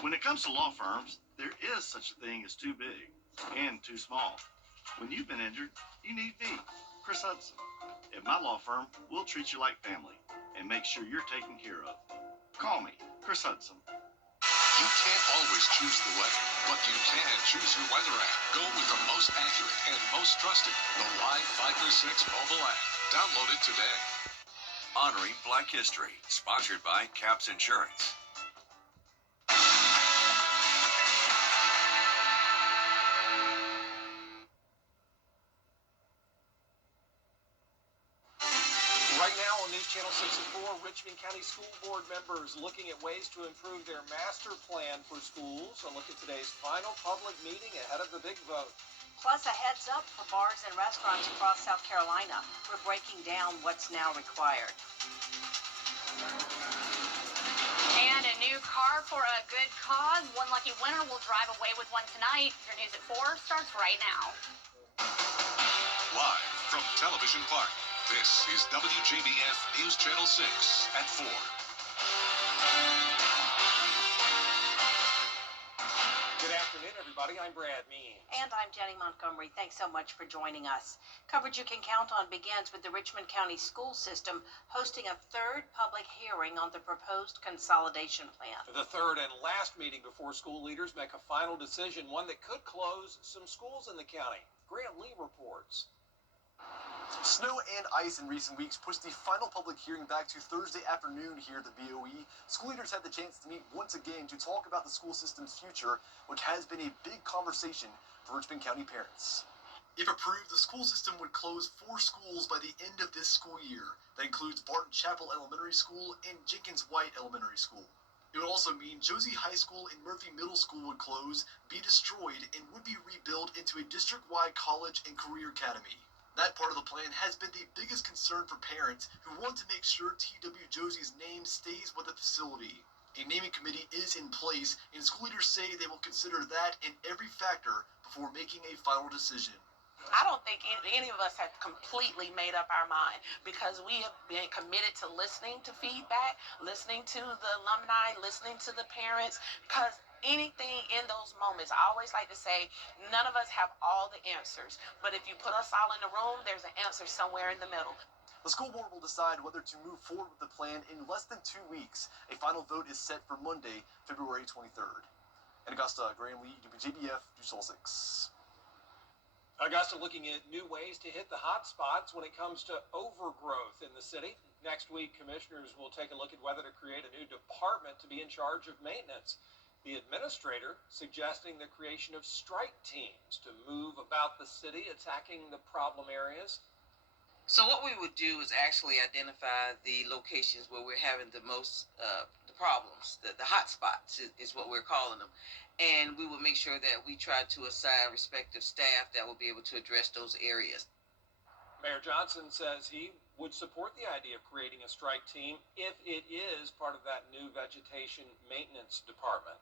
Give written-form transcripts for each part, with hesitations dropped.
When it comes to law firms, there is such a thing as too big and too small. When you've been injured, you need me, Chris Hudson. At my law firm, we'll treat you like family and make sure you're taken care of. Call me, Chris Hudson. You can't always choose the weather, but you can choose your weather app. Go with the most accurate and most trusted, the Live Fiber 6 mobile app. Download it today. Honoring Black History, sponsored by Caps Insurance. Right now on News Channel 64, Richmond County School Board members looking at ways to improve their master plan for schools. A look at today's final public meeting ahead of the big vote. Plus, a heads up for bars and restaurants across South Carolina. We're breaking down what's now required. And a new car for a good cause. One lucky winner will drive away with one tonight. Your news at 4 starts right now. Live from Television Park, this is WJBF News Channel 6 at 4. Good afternoon, everybody. I'm Brad Means. And I'm Jenny Montgomery. Thanks so much for joining us. Coverage you can count on begins with the Richmond County School System hosting a third public hearing on the proposed consolidation plan. The third and last meeting before school leaders make a final decision, one that could close some schools in the county. Grant Lee reports. Snow and ice in recent weeks pushed the final public hearing back to Thursday afternoon here at the BOE. School leaders had the chance to meet once again to talk about the school system's future, which has been a big conversation for Richmond County parents. If approved, the school system would close 4 schools by the end of this school year. That includes Barton Chapel Elementary School and Jenkins White Elementary School. It would also mean Josie High School and Murphy Middle School would close, be destroyed, and would be rebuilt into a district-wide college and career academy. That part of the plan has been the biggest concern for parents who want to make sure T.W. Josie's name stays with the facility. A naming committee is in place, and school leaders say they will consider that and every factor before making a final decision. I don't think any of us have completely made up our mind because we have been committed to listening to feedback, listening to the alumni, listening to the parents, because anything in those moments, I always like to say, none of us have all the answers, but if you put us all in the room, there's an answer somewhere in the middle. The school board will decide whether to move forward with the plan in less than 2 weeks. A final vote is set for Monday, February 23rd. In Augusta, Graham Lee, WJBF, News Channel 6. Augusta looking at new ways to hit the hot spots when it comes to overgrowth in the city. Next week, commissioners will take a look at whether to create a new department to be in charge of maintenance. The administrator suggesting the creation of strike teams to move about the city, attacking the problem areas. So what we would do is actually identify the locations where we're having the most the problems, the hot spots is what we're calling them. And we would make sure that we try to assign respective staff that will be able to address those areas. Mayor Johnson says he would support the idea of creating a strike team if it is part of that new vegetation maintenance department.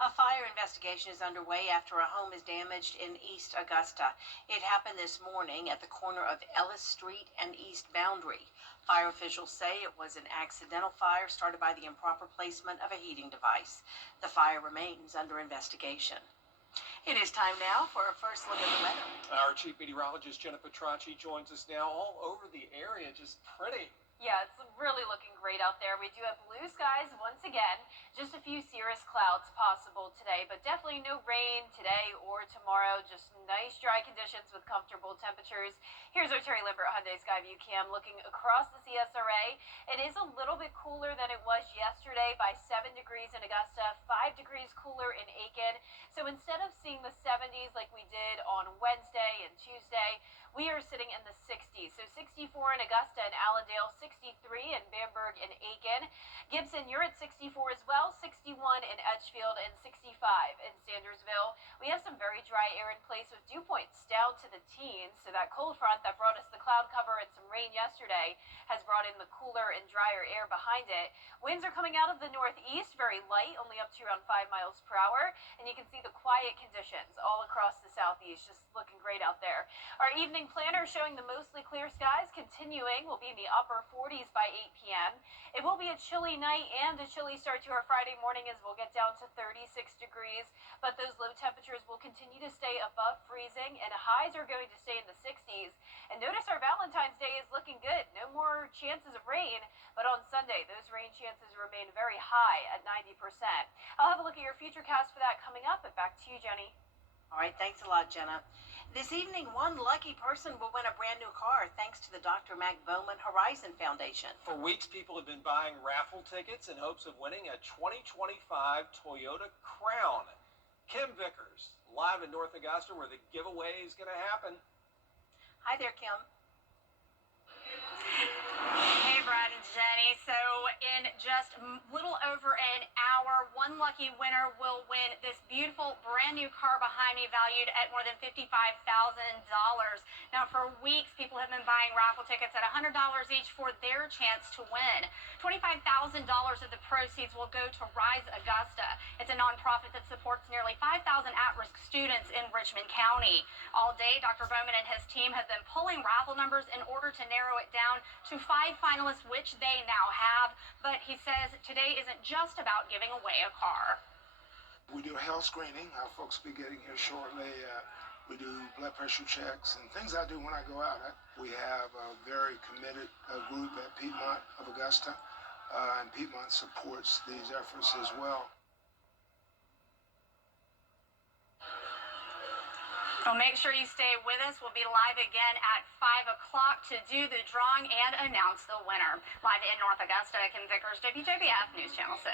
A fire investigation is underway after a home is damaged in East Augusta. It happened this morning at the corner of Ellis Street and East Boundary. Fire officials say it was an accidental fire started by the improper placement of a heating device. The fire remains under investigation. It is time now for our first look at the weather. Our chief meteorologist, Jenna Petracci, joins us now all over the area. Just pretty. Yeah, it's really looking great out there. We do have blue skies once again. Just a few cirrus clouds possible today, but definitely no rain today or tomorrow. Just nice dry conditions with comfortable temperatures. Here's our Terry Limbert Hyundai Skyview Cam looking across the CSRA. It is a little bit cooler than it was yesterday by 7 degrees in Augusta, 5 degrees cooler in Aiken. So instead of seeing the 70s like we did on Wednesday and Tuesday, we are sitting in the 60s. So 64 in Augusta and Allendale, 63 in Bamberg and Aiken. Gibson, you're at 64 as well, 61 in Edgefield, and 65 in Sandersville. We have some very dry air in place with dew points down to the teens. So that cold front that brought us the cloud cover and some rain yesterday has brought in the cooler and drier air behind it. Winds are coming out of the northeast, very light, only up to around 5 miles per hour. And you can see the quiet conditions all across the southeast, just looking great out there. Our evening planner showing the mostly clear skies continuing. Will be in the upper 40s by 8 p.m. It will be a chilly night and a chilly start to our Friday morning as we'll get down to 36 degrees, but those low temperatures will continue to stay above freezing and highs are going to stay in the 60s. And notice our Valentine's Day is looking good. No more chances of rain, but on Sunday, those rain chances remain very high at 90%. I'll have a look at your futurecast for that coming up, but back to you, Jenny. All right, thanks a lot, Jenna. This evening, one lucky person will win a brand new car thanks to the Dr. Mac Bowman Horizon Foundation. For weeks, people have been buying raffle tickets in hopes of winning a 2025 Toyota Crown. Kim Vickers, live in North Augusta, where the giveaway is going to happen. Hi there, Kim. Hey, Brad and Jenny. So in just little over an hour, one lucky winner will win this beautiful brand new car behind me valued at more than $55,000. Now, for weeks, people have been buying raffle tickets at $100 each for their chance to win. $25,000 of the proceeds will go to Rise Augusta. It's a nonprofit that supports nearly 5,000 at-risk students in Richmond County. All day, Dr. Bowman and his team have been pulling raffle numbers in order to narrow it down to 5 finalists, which they now have. But he says today isn't just about giving away a car. We do a health screening. Our folks will be getting here shortly. We do blood pressure checks and things I do when I go out. We have a very committed group at Piedmont of Augusta, and Piedmont supports these efforts as well. So make sure you stay with us. We'll be live again at 5 o'clock to do the drawing and announce the winner. Live in North Augusta, Kim Vickers, WJBF News Channel 6.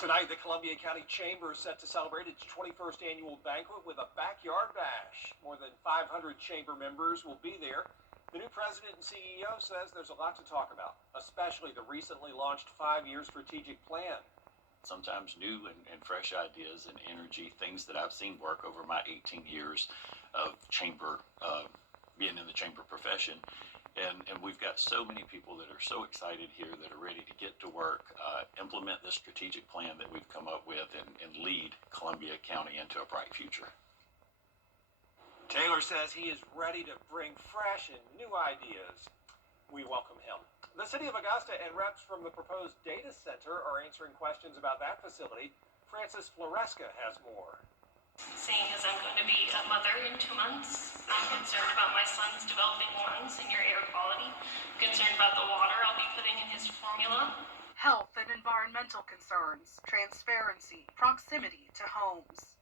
Tonight, the Columbia County Chamber is set to celebrate its 21st annual banquet with a backyard bash. More than 500 chamber members will be there. The new president and CEO says there's a lot to talk about, especially the recently launched 5-year strategic plan. Sometimes new and fresh ideas and energy, things that I've seen work over my 18 years of chamber, being in the chamber profession. And we've got so many people that are so excited here that are ready to get to work, implement this strategic plan that we've come up with and lead Columbia County into a bright future. Taylor says he is ready to bring fresh and new ideas. We welcome him. The city of Augusta and reps from the proposed data center are answering questions about that facility. Frances Floresca has more. Seeing as I'm going to be a mother in 2 months, I'm concerned about my son's developing lungs and your air quality. I'm concerned about the water I'll be putting in his formula. Health and environmental concerns, transparency, proximity to homes.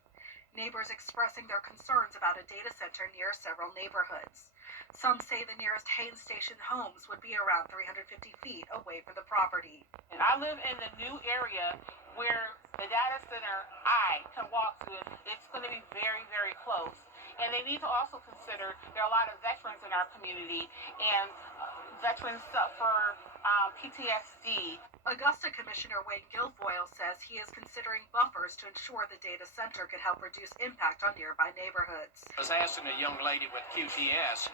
Neighbors expressing their concerns about a data center near several neighborhoods. Some say the nearest Haines Station homes would be around 350 feet away from the property. And I live in the new area where the data center I can walk to. It's going to be very, very close. And they need to also consider there are a lot of veterans in our community, and veterans suffer PTSD. Augusta Commissioner Wayne Guilfoyle says he is considering buffers to ensure the data center could help reduce impact on nearby neighborhoods. I was asking a young lady with QTS,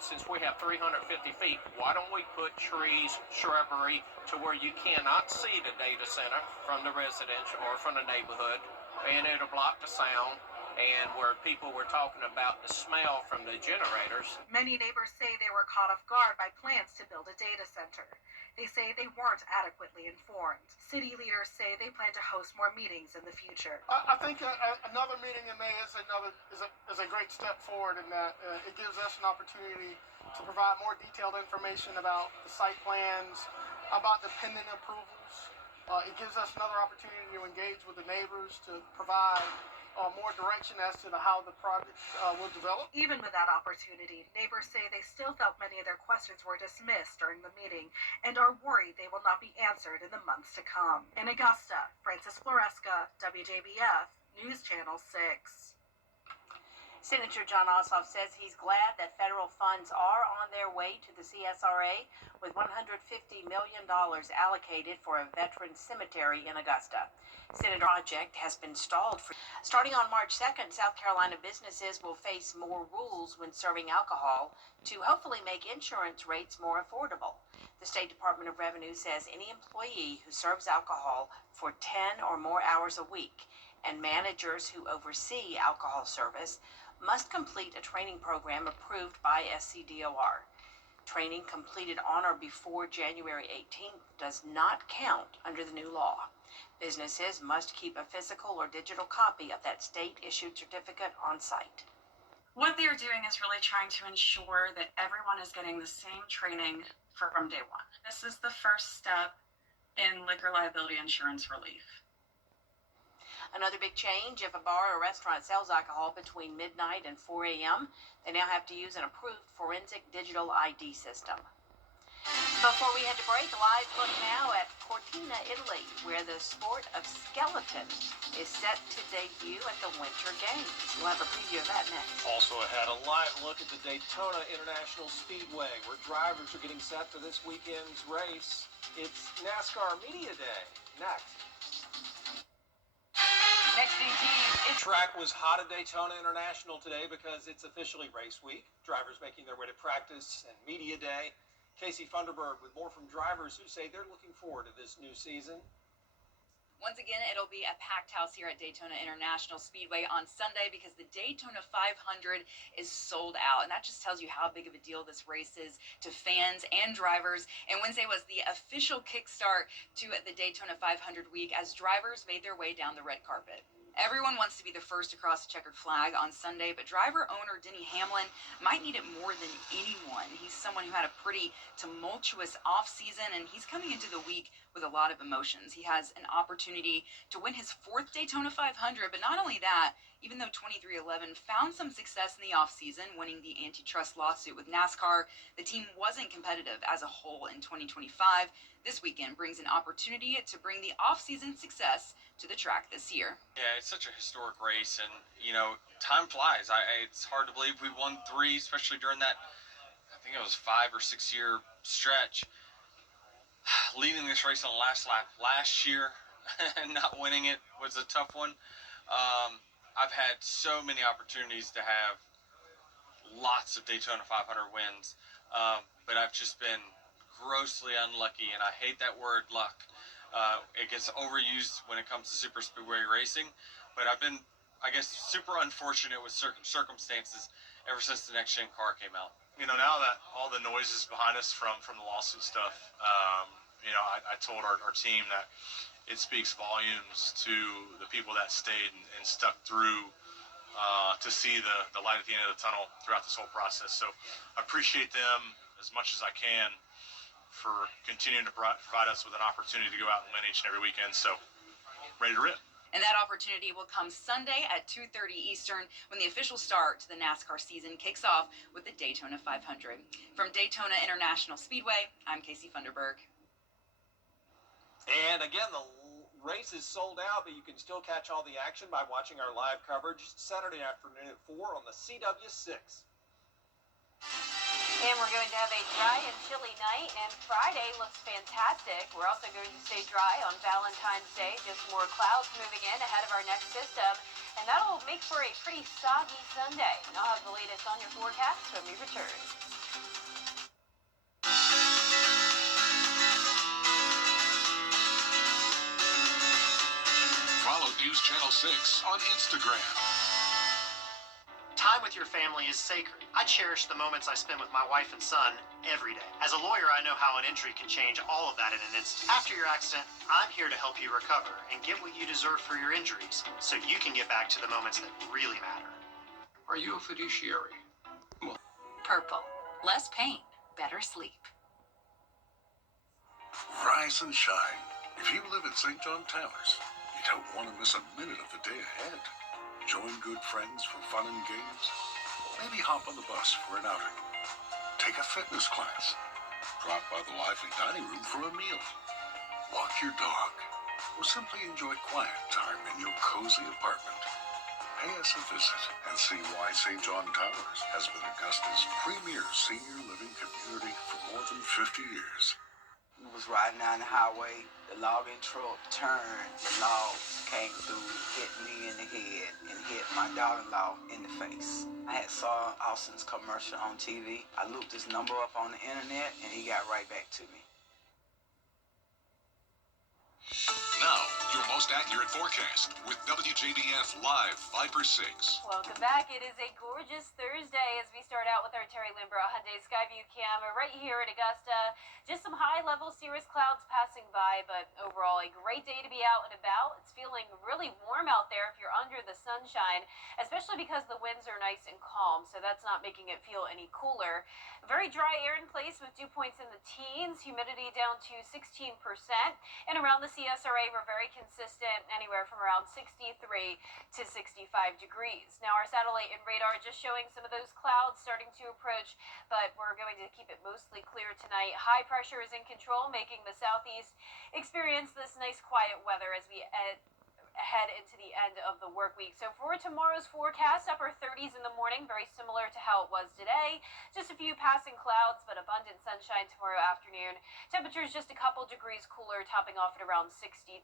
since we have 350 feet, why don't we put trees, shrubbery to where you cannot see the data center from the residential or from the neighborhood, and it'll block the sound, and where people were talking about the smell from the generators. Many neighbors say they were caught off guard by plans to build a data center. They say they weren't adequately informed. City leaders say they plan to host more meetings in the future. I think another meeting in May is a great step forward in that it gives us an opportunity to provide more detailed information about the site plans, about the pending approvals. It gives us another opportunity to engage with the neighbors to provide more direction as to how the project will develop. Even with that opportunity, neighbors say they still felt many of their questions were dismissed during the meeting and are worried they will not be answered in the months to come. In Augusta, Frances Floresca, WJBF, News Channel 6. Senator John Ossoff says he's glad that federal funds are on their way to the CSRA, with $150 million allocated for a veteran cemetery in Augusta. Senator project has been stalled for. Starting on March 2nd, South Carolina businesses will face more rules when serving alcohol to hopefully make insurance rates more affordable. The State Department of Revenue says any employee who serves alcohol for 10 or more hours a week and managers who oversee alcohol service must complete a training program approved by SCDOR. Training completed on or before January 18th does not count under the new law. Businesses must keep a physical or digital copy of that state-issued certificate on site. What they're doing is really trying to ensure that everyone is getting the same training from day one. This is the first step in liquor liability insurance relief. Another big change: if a bar or restaurant sells alcohol between midnight and 4 a.m., they now have to use an approved forensic digital ID system. Before we head to break, a live look now at Cortina, Italy, where the sport of skeleton is set to debut at the Winter Games. We'll have a preview of that next. Also ahead, a live look at the Daytona International Speedway, where drivers are getting set for this weekend's race. It's NASCAR Media Day. Next. Next, DT. Track was hot at Daytona International today because it's officially race week. Drivers making their way to practice and Media Day. Casey Funderburg with more from drivers who say they're looking forward to this new season. Once again, it'll be a packed house here at Daytona International Speedway on Sunday because the Daytona 500 is sold out. And that just tells you how big of a deal this race is to fans and drivers. And Wednesday was the official kickstart to the Daytona 500 week as drivers made their way down the red carpet. Everyone wants to be the first across the checkered flag on Sunday, but driver owner Denny Hamlin might need it more than anyone. He's someone who had a pretty tumultuous offseason, and he's coming into the week with a lot of emotions. He has an opportunity to win his 4th Daytona 500, but not only that, even though 23XI found some success in the offseason, winning the antitrust lawsuit with NASCAR, the team wasn't competitive as a whole in 2025. This weekend brings an opportunity to bring the offseason success to the track this year. Yeah, it's such a historic race, and, you know, time flies. It's hard to believe we won 3, especially during that, I think it was 5 or 6 year stretch. Leading this race on the last lap last year and not winning it was a tough one. I've had so many opportunities to have lots of Daytona 500 wins, but I've just been grossly unlucky, and I hate that word luck. It gets overused when it comes to super speedway racing, but I've been, I guess, super unfortunate with circumstances ever since the next gen car came out. You know, now that all the noise is behind us from the lawsuit stuff, you know, I told our team that it speaks volumes to the people that stayed and stuck through to see the light at the end of the tunnel throughout this whole process. So I appreciate them as much as I can for continuing to provide us with an opportunity to go out and win each and every weekend. So, ready to rip. And that opportunity will come Sunday at 2:30 Eastern when the official start to the NASCAR season kicks off with the Daytona 500. From Daytona International Speedway, I'm Casey Funderburg. And again, the race is sold out, but you can still catch all the action by watching our live coverage Saturday afternoon at 4 on the CW6. And we're going to have a dry and chilly night, and Friday looks fantastic. We're also going to stay dry on Valentine's Day, just more clouds moving in ahead of our next system, and that'll make for a pretty soggy Sunday. And I'll have the latest on your forecast when we return. Follow News Channel 6 on Instagram. Time with your family is sacred. I cherish the moments I spend with my wife and son every day. As a lawyer, I know how an injury can change all of that in an instant. After your accident, I'm here to help you recover and get what you deserve for your injuries so you can get back to the moments that really matter. Are you a fiduciary? Purple. Less pain, better sleep. Rise and shine. If you live at St. John Towers, you don't want to miss a minute of the day ahead. Join good friends for fun and games. Maybe hop on the bus for an outing. Take a fitness class. Drop by the lively dining room for a meal. Walk your dog. Or simply enjoy quiet time in your cozy apartment. Pay us a visit and see why St. John Towers has been Augusta's premier senior living community for more than 50 years. We was riding down the highway, the logging truck turned, the logs came through, hit me in the head, and hit my daughter-in-law in the face. I had saw Austin's commercial on TV. I looked his number up on the internet, and he got right back to me. Now, your most accurate You're at Forecast with WJBF Live 5/6. Welcome back. It is a gorgeous Thursday as we start out with our Terry Limbrough Hyundai Skyview Cam right here at Augusta. Just some high-level cirrus clouds passing by, but overall a great day to be out and about. It's feeling really warm out there if you're under the sunshine, especially because the winds are nice and calm, so that's not making it feel any cooler. Very dry air in place with dew points in the teens, humidity down to 16%, and around the CSRA we're very consistent, anywhere from around 63 to 65 degrees. Now our satellite and radar just showing some of those clouds starting to approach, but we're going to keep it mostly clear tonight. High pressure is in control, making the southeast experience this nice quiet weather as we head into the end of the work week. So for tomorrow's forecast, upper 30s in the morning, very similar to how it was today. Just a few passing clouds, but abundant sunshine tomorrow afternoon. Temperatures just a couple degrees cooler, topping off at around 62.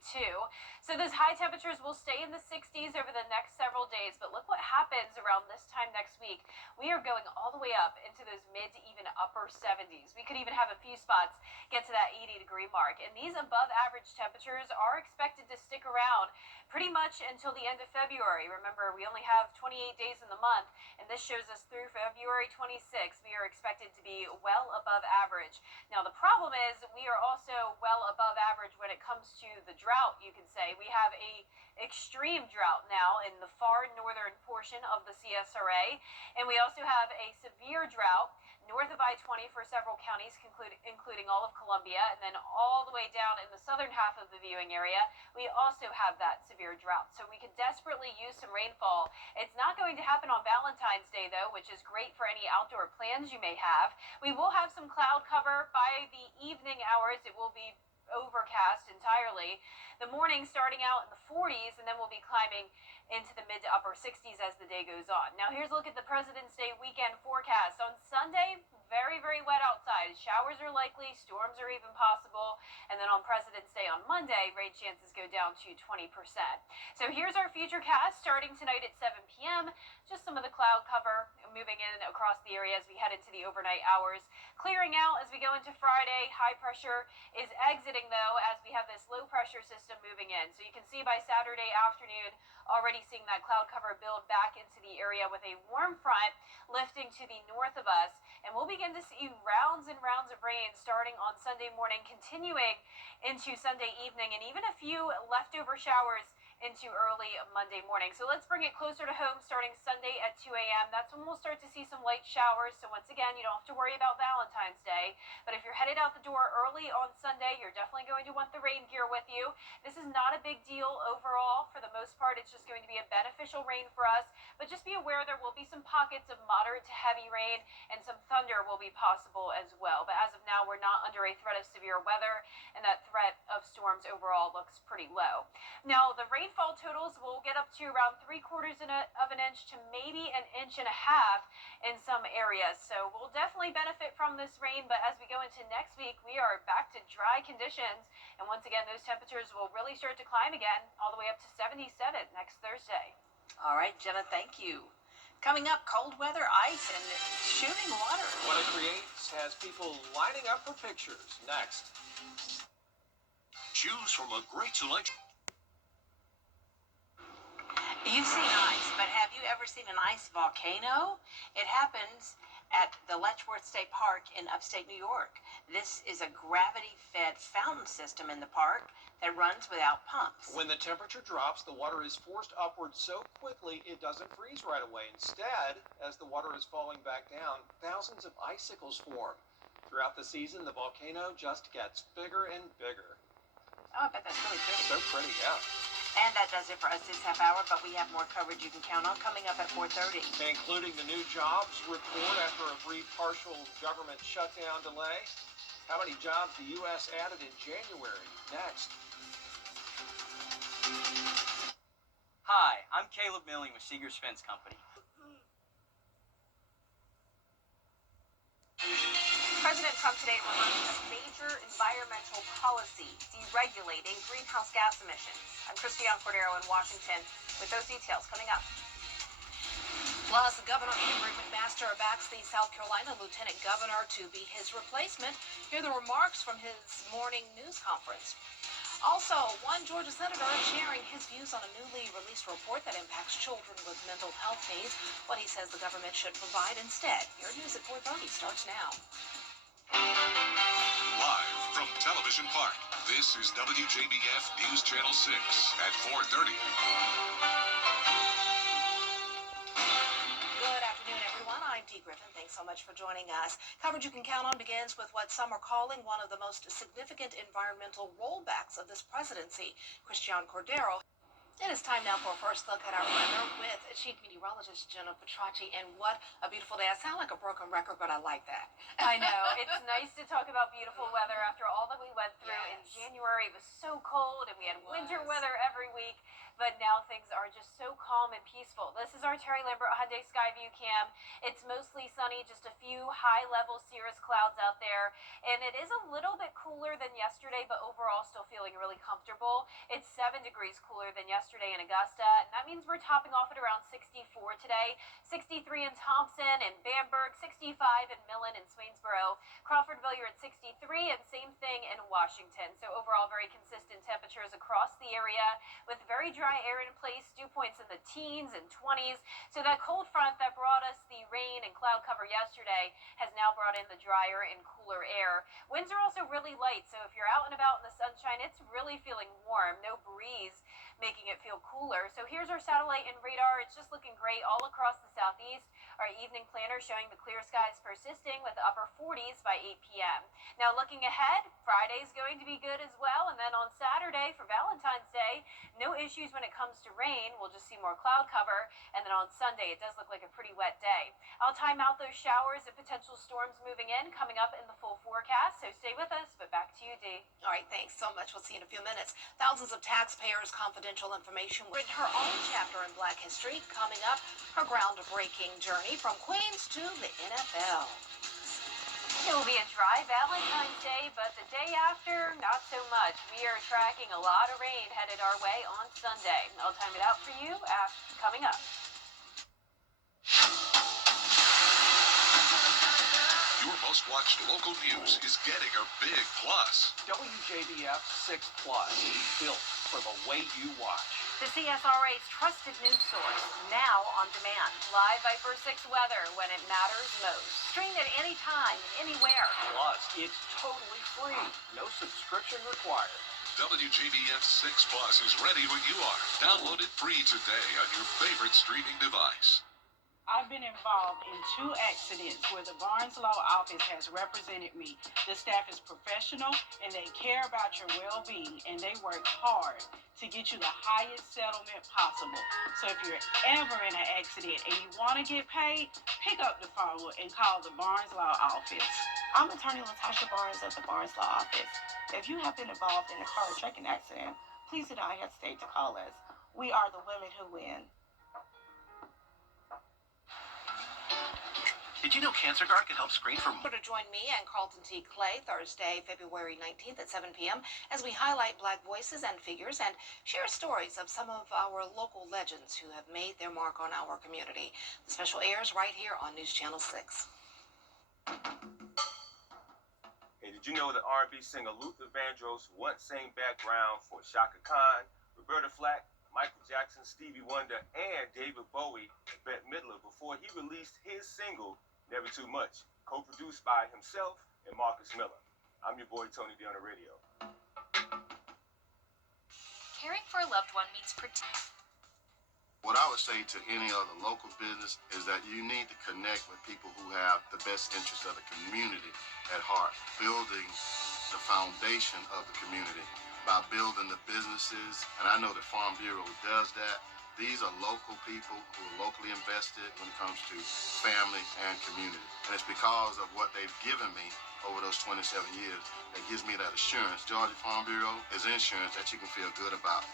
So those high temperatures will stay in the 60s over the next several days, but look what happens around this time next week. We are going all the way up into those mid to even upper 70s. We could even have a few spots get to that 80-degree mark. And these above average temperatures are expected to stick around pretty much until the end of February. Remember, we only have 28 days in the month, and this shows us through February 26th. We are expected to be well above average. Now, the problem is we are also well above average when it comes to the drought, you can say. We have a extreme drought now in the far northern portion of the CSRA, and we also have a severe drought north of I-20 for several counties, including all of Columbia, and then all the way down in the southern half of the viewing area, we also have that severe drought. So we could desperately use some rainfall. It's not going to happen on Valentine's Day, though, which is great for any outdoor plans you may have. We will have some cloud cover by the evening hours. It will be overcast entirely. The morning starting out in the 40s, and then we'll be climbing into the mid to upper 60s as the day goes on. Now here's a look at the President's Day weekend forecast. On Sunday, very, very wet outside. Showers are likely, storms are even possible. And then on President's Day on Monday, rain chances go down to 20%. So here's our futurecast starting tonight at 7 p.m. Just some of the cloud cover moving in across the area as we head into the overnight hours. Clearing out as we go into Friday. High pressure is exiting, though, as we have this low pressure system moving in. So you can see by Saturday afternoon, already seeing that cloud cover build back into the area with a warm front lifting to the north of us. And we'll begin to see rounds and rounds of rain starting on Sunday morning, continuing into Sunday evening, and even a few leftover showers into early Monday morning. So let's bring it closer to home starting Sunday at 2 a.m. That's when we'll start to see some light showers. So once again, you don't have to worry about Valentine's Day. But if you're headed out the door early on Sunday, you're definitely going to want the rain gear with you. This is not a big deal overall. For the most part, it's just going to be a beneficial rain for us. But just be aware there will be some pockets of moderate to heavy rain, and some thunder will be possible as well. But as of now, we're not under a threat of severe weather, and that threat of storms overall looks pretty low. Now, the rainfall totals will get up to around 3/4 of an inch to maybe 1.5 inches in some areas. So we'll definitely benefit from this rain, but as we go into next week, we are back to dry conditions. And once again, those temperatures will really start to climb again, all the way up to 77 next Thursday. All right, Jenna, thank you. Coming up, cold weather, ice, and shooting water. What it creates has people lining up for pictures. Next. Choose from a great selection. You've seen ice, but have you ever seen an ice volcano? It happens at the Letchworth State Park in upstate New York. This is a gravity-fed fountain system in the park that runs without pumps. When the temperature drops, the water is forced upward so quickly it doesn't freeze right away. Instead, as the water is falling back down, thousands of icicles form. Throughout the season, the volcano just gets bigger and bigger. Oh, I bet that's really pretty. So pretty, yeah. And that does it for us this half hour, but we have more coverage you can count on coming up at 4:30. Including the new jobs report after a brief partial government shutdown delay. How many jobs the U.S. added in January? Next. Hi, I'm Caleb Milling with Seegers Fence Company. President Trump today reversed a major environmental policy deregulating greenhouse gas emissions. I'm Christiane Cordero in Washington with those details coming up. Plus, Governor Henry McMaster backs the South Carolina Lieutenant Governor to be his replacement. Hear the remarks from his morning news conference. Also, one Georgia senator sharing his views on a newly released report that impacts children with mental health needs, what he says the government should provide instead. Your news at 4:30 starts now. Live from Television Park, this is WJBF News Channel 6 at 4:30. Good afternoon, everyone. I'm Dee Griffin. Thanks so much for joining us. Coverage you can count on begins with what some are calling one of the most significant environmental rollbacks of this presidency. Christian Cordero. It is time now for a first look at our weather with Chief Meteorologist Jenna Petracci. And what a beautiful day. I sound like a broken record, but I like that. I know. It's nice to talk about beautiful weather after all that we went through in January. It was so cold and we had winter weather every week. But now things are just so calm and peaceful. This is our Terry Lambert Hyundai Skyview cam. It's mostly sunny, just a few high-level cirrus clouds out there. And it is a little bit cooler than yesterday, but overall still feeling really comfortable. It's 7 degrees cooler than yesterday in Augusta, and that means we're topping off at around 64 today. 63 in Thompson and Bamberg, 65 in Millen and Swainsboro. Crawfordville, you're at 63, and same thing in Washington. So overall, very consistent temperatures across the area with very dry air in place, dew points in the teens and 20s. So that cold front that brought us the rain and cloud cover yesterday has now brought in the drier and cooler air. Winds are also really light, so if you're out and about in the sunshine, it's really feeling warm. No breeze making it feel cooler. So here's our satellite and radar. It's just looking great all across the southeast. Our evening planner showing the clear skies persisting with upper 40s by 8 p.m. Now looking ahead, Friday's going to be good as well. And then on Saturday for Valentine's Day, no issues when it comes to rain. We'll just see more cloud cover. And then on Sunday, it does look like a pretty wet day. I'll time out those showers and potential storms moving in coming up in the full forecast. So stay with us, but back to you, Dee. All right, thanks so much. We'll see you in a few minutes. Thousands of taxpayers' confidential information with her own chapter in Black history. Coming up, her groundbreaking journey from Queens to the NFL. It will be a dry Valentine's Day, but the day after, not so much. We are tracking a lot of rain headed our way on Sunday. I'll time it out for you coming up. Your most watched local news is getting a big plus. WJBF 6 Plus, built for the way you watch. The CSRA's trusted news source, now on demand. Live Viper 6 weather when it matters most. Stream at any time, anywhere. Plus, it's totally free. No subscription required. WJBF 6 Plus is ready when you are. Download it free today on your favorite streaming device. I've been involved in 2 accidents where the Barnes Law Office has represented me. The staff is professional and they care about your well-being, and they work hard to get you the highest settlement possible. So if you're ever in an accident and you want to get paid, pick up the phone and call the Barnes Law Office. I'm attorney Latasha Barnes of the Barnes Law Office. If you have been involved in a car or trucking accident, please do not hesitate to call us. We are the women who win. Did you know CancerGuard can help screen for more? To join me and Carlton T. Clay Thursday, February 19th at 7 p.m. as we highlight Black voices and figures and share stories of some of our local legends who have made their mark on our community. The special airs right here on News Channel 6. Hey, did you know that R&B singer Luther Vandross once sang background for Shaka Khan, Roberta Flack, Michael Jackson, Stevie Wonder, and David Bowie, Bette Midler before he released his single, Never Too Much, co-produced by himself and Marcus Miller. I'm your boy, Tony D on the radio. Caring for a loved one means What I would say to any other local business is that you need to connect with people who have the best interests of the community at heart, building the foundation of the community by building the businesses. And I know the Farm Bureau does that. These are local people who are locally invested when it comes to family and community. And it's because of what they've given me over those 27 years that gives me that assurance. Georgia Farm Bureau is insurance that you can feel good about.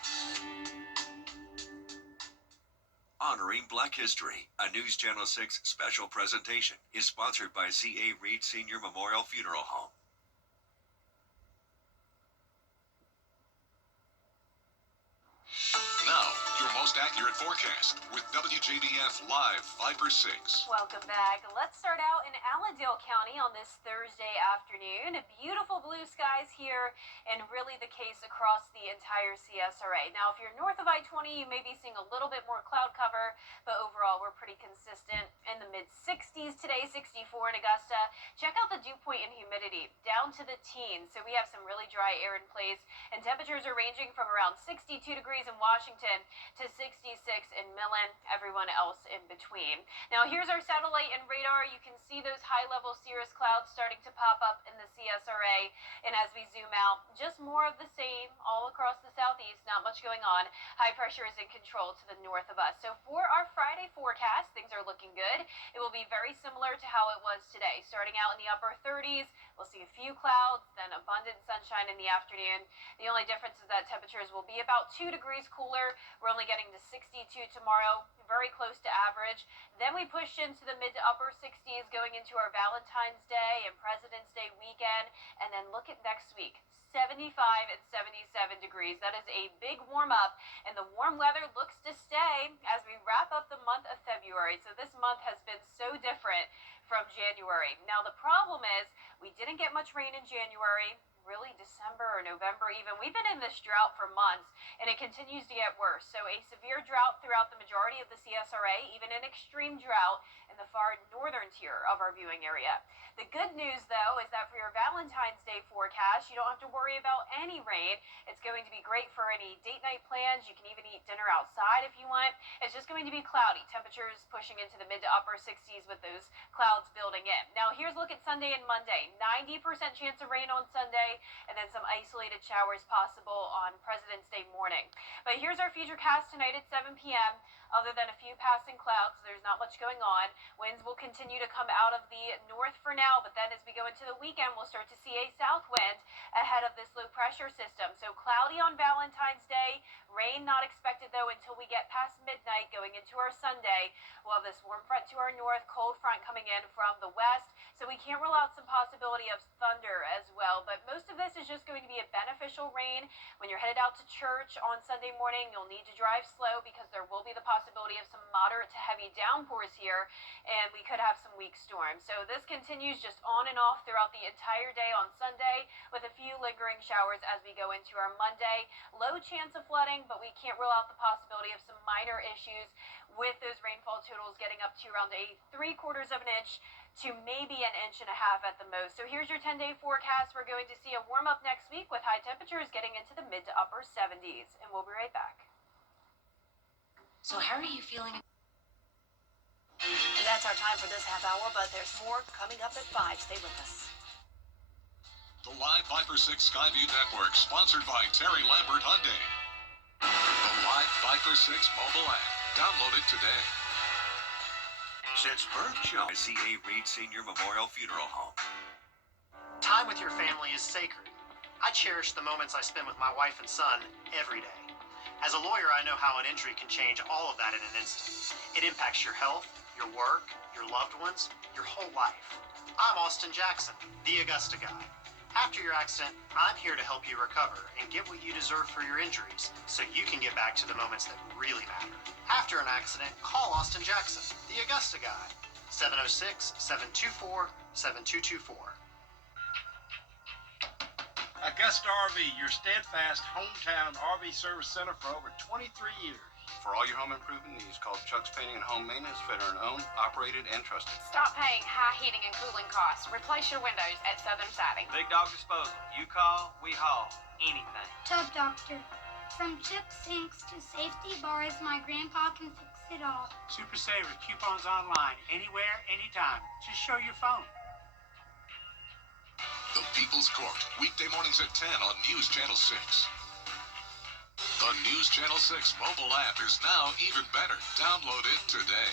Honoring Black History, a News Channel 6 special presentation, is sponsored by C.A. Reed Senior Memorial Funeral Home. Now, your most accurate accurate forecast with WJBF Live 5/6. Welcome back. Let's start out in Allendale County on this Thursday afternoon. Beautiful blue skies here, and really the case across the entire CSRA. Now, if you're north of I-20, you may be seeing a little bit more cloud cover, but overall we're pretty consistent in the mid-60s today, 64 in Augusta. Check out the dew point and humidity down to the teens, so we have some really dry air in place, and temperatures are ranging from around 62 degrees in Washington to 66 in Millen, everyone else in between. Now here's our satellite and radar. You can see those high-level cirrus clouds starting to pop up in the CSRA, and as we zoom out, just more of the same all across the southeast, not much going on. High pressure is in control to the north of us. So for our Friday forecast, things are looking good. It will be very similar to how it was today. Starting out in the upper 30s, we'll see a few clouds, then abundant sunshine in the afternoon. The only difference is that temperatures will be about 2 degrees cooler. We're only getting to 62 tomorrow, very close to average. Then we push into the mid to upper 60s going into our Valentine's Day and President's Day weekend. And then look at next week, 75 and 77 degrees. That is a big warm up, and the warm weather looks to stay as we wrap up the month of February. So this month has been so different from January. Now the problem is we didn't get much rain in January, really December or November even. We've been in this drought for months, and it continues to get worse. So a severe drought throughout the majority of the CSRA, even an extreme drought in the far northern tier of our viewing area. The good news, though, is that for your Valentine's Day forecast, you don't have to worry about any rain. It's going to be great for any date night plans. You can even eat dinner outside if you want. It's just going to be cloudy. Temperatures pushing into the mid to upper 60s with those clouds building in. Now, here's a look at Sunday and Monday. 90% chance of rain on Sunday, and then some isolated showers possible on President's Day morning. But here's our futurecast tonight at 7 p.m. Other than a few passing clouds, there's not much going on. Winds will continue to come out of the north for now, but then as we go into the weekend, we'll start to see a south wind ahead of this low pressure system. So cloudy on Valentine's Day, rain not expected though until we get past midnight going into our Sunday. We'll have this warm front to our north, cold front coming in from the west, so we can't rule out some possibility of thunder as well. But most of this is just going to be a beneficial rain. When you're headed out to church on Sunday morning, you'll need to drive slow because there will be the possibility of some moderate to heavy downpours here, and we could have some weak storms. So this continues just on and off throughout the entire day on Sunday with a few lingering showers as we go into our Monday. Low chance of flooding, but we can't rule out the possibility of some minor issues with those rainfall totals getting up to around a 3/4 of an inch to maybe an inch and a half at the most. So here's your 10-day forecast. We're going to see a warm up next week with high temperatures getting into the mid to upper 70s, and we'll be right back. So how are you feeling? And that's our time for this half hour, but there's more coming up at 5. Stay with us. The Live 5/6 Skyview Network, sponsored by Terry Lambert Hyundai. The Live 5/6 mobile app. Download it today. Since birth show, CA Reed Senior Memorial Funeral Home. Time with your family is sacred. I cherish the moments I spend with my wife and son every day. As a lawyer, I know how an injury can change all of that in an instant. It impacts your health, your work, your loved ones, your whole life. I'm Austin Jackson, the Augusta guy. After your accident, I'm here to help you recover and get what you deserve for your injuries so you can get back to the moments that really matter. After an accident, call Austin Jackson, the Augusta guy. 706-724-7224. Augusta RV, your steadfast hometown RV service center for over 23 years. For all your home improvement needs, call Chuck's Painting and Home Maintenance, veteran-owned, operated, and trusted. Stop paying high heating and cooling costs. Replace your windows at Southern Siding. Big Dog Disposal. You call, we haul. Anything. Tub Doctor. From chip sinks to safety bars, my grandpa can fix it all. Super Saver coupons online, anywhere, anytime. Just show your phone. The People's Court, weekday mornings at 10 on News Channel 6. The News Channel 6 mobile app is now even better. Download it today.